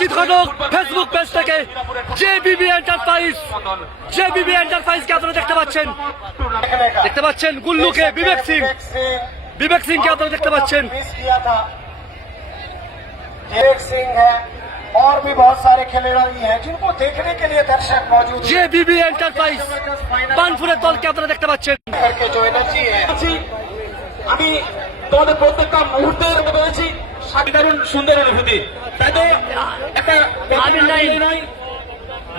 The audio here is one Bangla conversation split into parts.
অভিজিৎ ঘটক ফেসবুক পেজ থেকে জেবিবি এন্টারপ্রাইজকে আপনারা দেখতে পাচ্ছেন গুল্লুকে বিবেক সিংকে আপনারা দেখতে পাচ্ছেন। विवेक सिंह है और भी बहुत सारे खिलाड़ी हैं जिनको देखने के लिए दर्शक मौजूद हैं। জেবিবি এন্টারপ্রাইজ বানপুরের দলকে আপনারা দেখতে পাচ্ছেন। करके जो एनर्जी है আমি তোমাদের প্রত্যেকটা মুহূর্তের বলেছি সাধারণ সুন্দর অনুভূতি। তাই তো একটা নয়,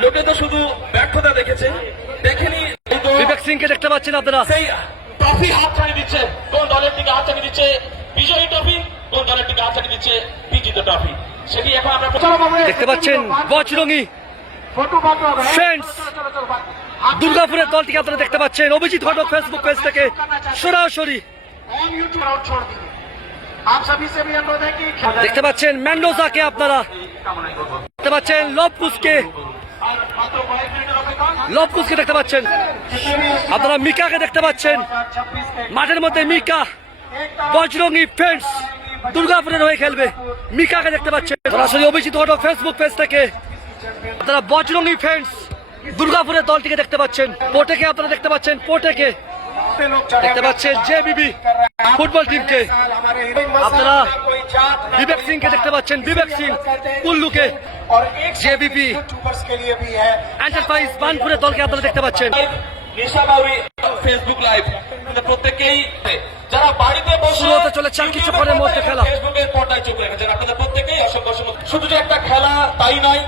লোকে তো শুধু ব্যর্থতা দেখেছে, দেখেনি বিবেক সিংকে দেখতে পাচ্ছেন আপনারা। সেই ট্রফি হাত ছাড়িয়ে দিচ্ছে, কোন দলের দিকে হাত ছাড়িয়ে দিচ্ছে বিজয়ী ট্রফি, কোন দলের দিকে হাত ছাড়িয়ে দিচ্ছে বিজিত ট্রফি, সেটি এখন আমরা দেখতে পাচ্ছেন। বজরঙ্গী ফ্রেন্ডস দুর্গাপুরের দলটিকে আপনারা দেখতে পাচ্ছেন অভিজিৎ ঘটক ফেসবুক পেজ থেকে সরাসরি आप सभी से भी अनुरोध है कि দেখতে পাচ্ছেন। ম্যান্ডোজাকে আপনারা দেখতে পাচ্ছেন। লবকুসকে দেখতে পাচ্ছেন আপনারা। মিকাকে দেখতে পাচ্ছেন মাঠের মধ্যে। মিকা বজরঙ্গী ফ্রেন্ডস দুর্গাপুরের হয়ে খেলবে। মিকাকে দেখতে পাচ্ছেন সরাসরি অভিজিৎ ঘটক ফেসবুক পেজ থেকে আপনারা। বজরঙ্গী ফ্রেন্ডস দুর্গাপুরের দলটিকে দেখতে পাচ্ছেন। পোটেকে আপনারা দেখতে পাচ্ছেন। পোটেকে দেখতে পাচ্ছেন। জেবিবি ফুটবল টিমকে আপনারা। বিবেক সিংকে দেখতে পাচ্ছেন। বিবেক সিং কুল্লুকে। और एक জেবিবি यूट्यूबर्स के लिए भी है। এন্টারপ্রাইজ বানপুরের দলকে আপনারা দেখতে পাচ্ছেন। নিশা বাউরি ফেসবুক লাইভ প্রত্যেকেই যারা বাড়িতে বসে শুরু হতে চলেছে আর কিছুক্ষণের মধ্যে খেলা। ফেসবুকের পর্দায় চোখ রেখেছেন আপনাদের প্রত্যেকেই অসংখ্য অসংখ্য। শুধু যে একটা খেলা তাই নয়,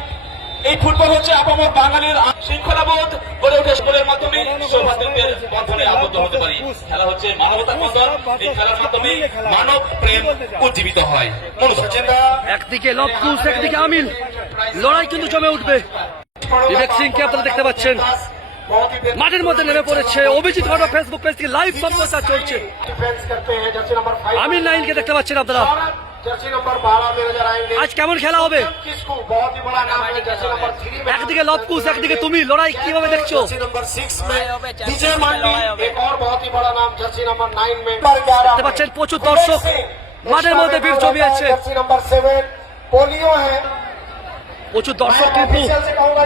এই ফুটবল হচ্ছে আপামর বাঙালির শৃঙ্খলাবোধ গড়ে ওঠে। স্কুলের মাধ্যমে সৌভাগ্যের বন্ধনে আবদ্ধ হতে পারি। খেলা হচ্ছে মানবতার বন্ধন। এই খেলার মাধ্যমে মানব প্রেম উজ্জীবিত হয়। একদিকে লবকুস একদিকে আমিল, লড়াই কিন্তু জমে উঠবে। বিবেক সিংকে আপনারা দেখতে পাচ্ছেন মাঠের মধ্যে নেমে পড়েছে। অভিজিৎ ঘটক ফেসবুক পেজ থেকে লাইভ সম্প্রচার চলছে। डिफेंस करते हैं जर्सी नंबर 5 আমিল নাইনকে দেখতে পাচ্ছেন আপনারা। जर्सी नंबर 12 में नजर आएंगे। আজ কেমন খেলা হবে? किसको बहुत ही बड़ा नाम है जर्सी नंबर 3 में। একদিকে লবকুস একদিকে তুমি, লড়াই কিভাবে দেখছো? जर्सी नंबर 6 में विजय मांडी, एक और बहुत ही बड़ा नाम जर्सी नंबर 9 में। দেখতে পাচ্ছেন প্রচুর দর্শক মাঠের মধ্যে ভিড় জমিয়েছে। जर्सी नंबर 7 पोलियो है। প্রচুর দর্শক কিন্তু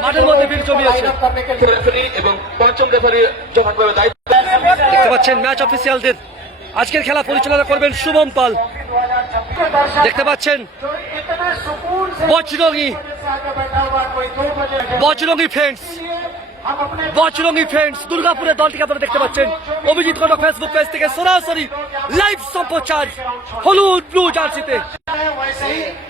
মাঠের মধ্যে ভিড় জমিয়েছে। करने के लिए রেফারি এবং পঞ্চম রেফারি যথাযথভাবে দায়িত্ব। দেখতে পাচ্ছেন ম্যাচ অফিসিয়ালদের। আজকের খেলা পরিচালনা করবেন শুভম পাল। দেখতে পাচ্ছেন इतने सुकून से বজরঙ্গী आगे बैठा हुआ कोई 2 बजे বজরঙ্গী ফ্রেন্ডস हम अपने বজরঙ্গী ফ্রেন্ডস দুর্গাপুরের দলটিকে আপনারা দেখতে পাচ্ছেন অভিজিৎ ঘটক ফেসবুক পেজ থেকে সরাসরি লাইভ সম্প্রচার হলুদ ব্লু জার্সিতে। वैसे ही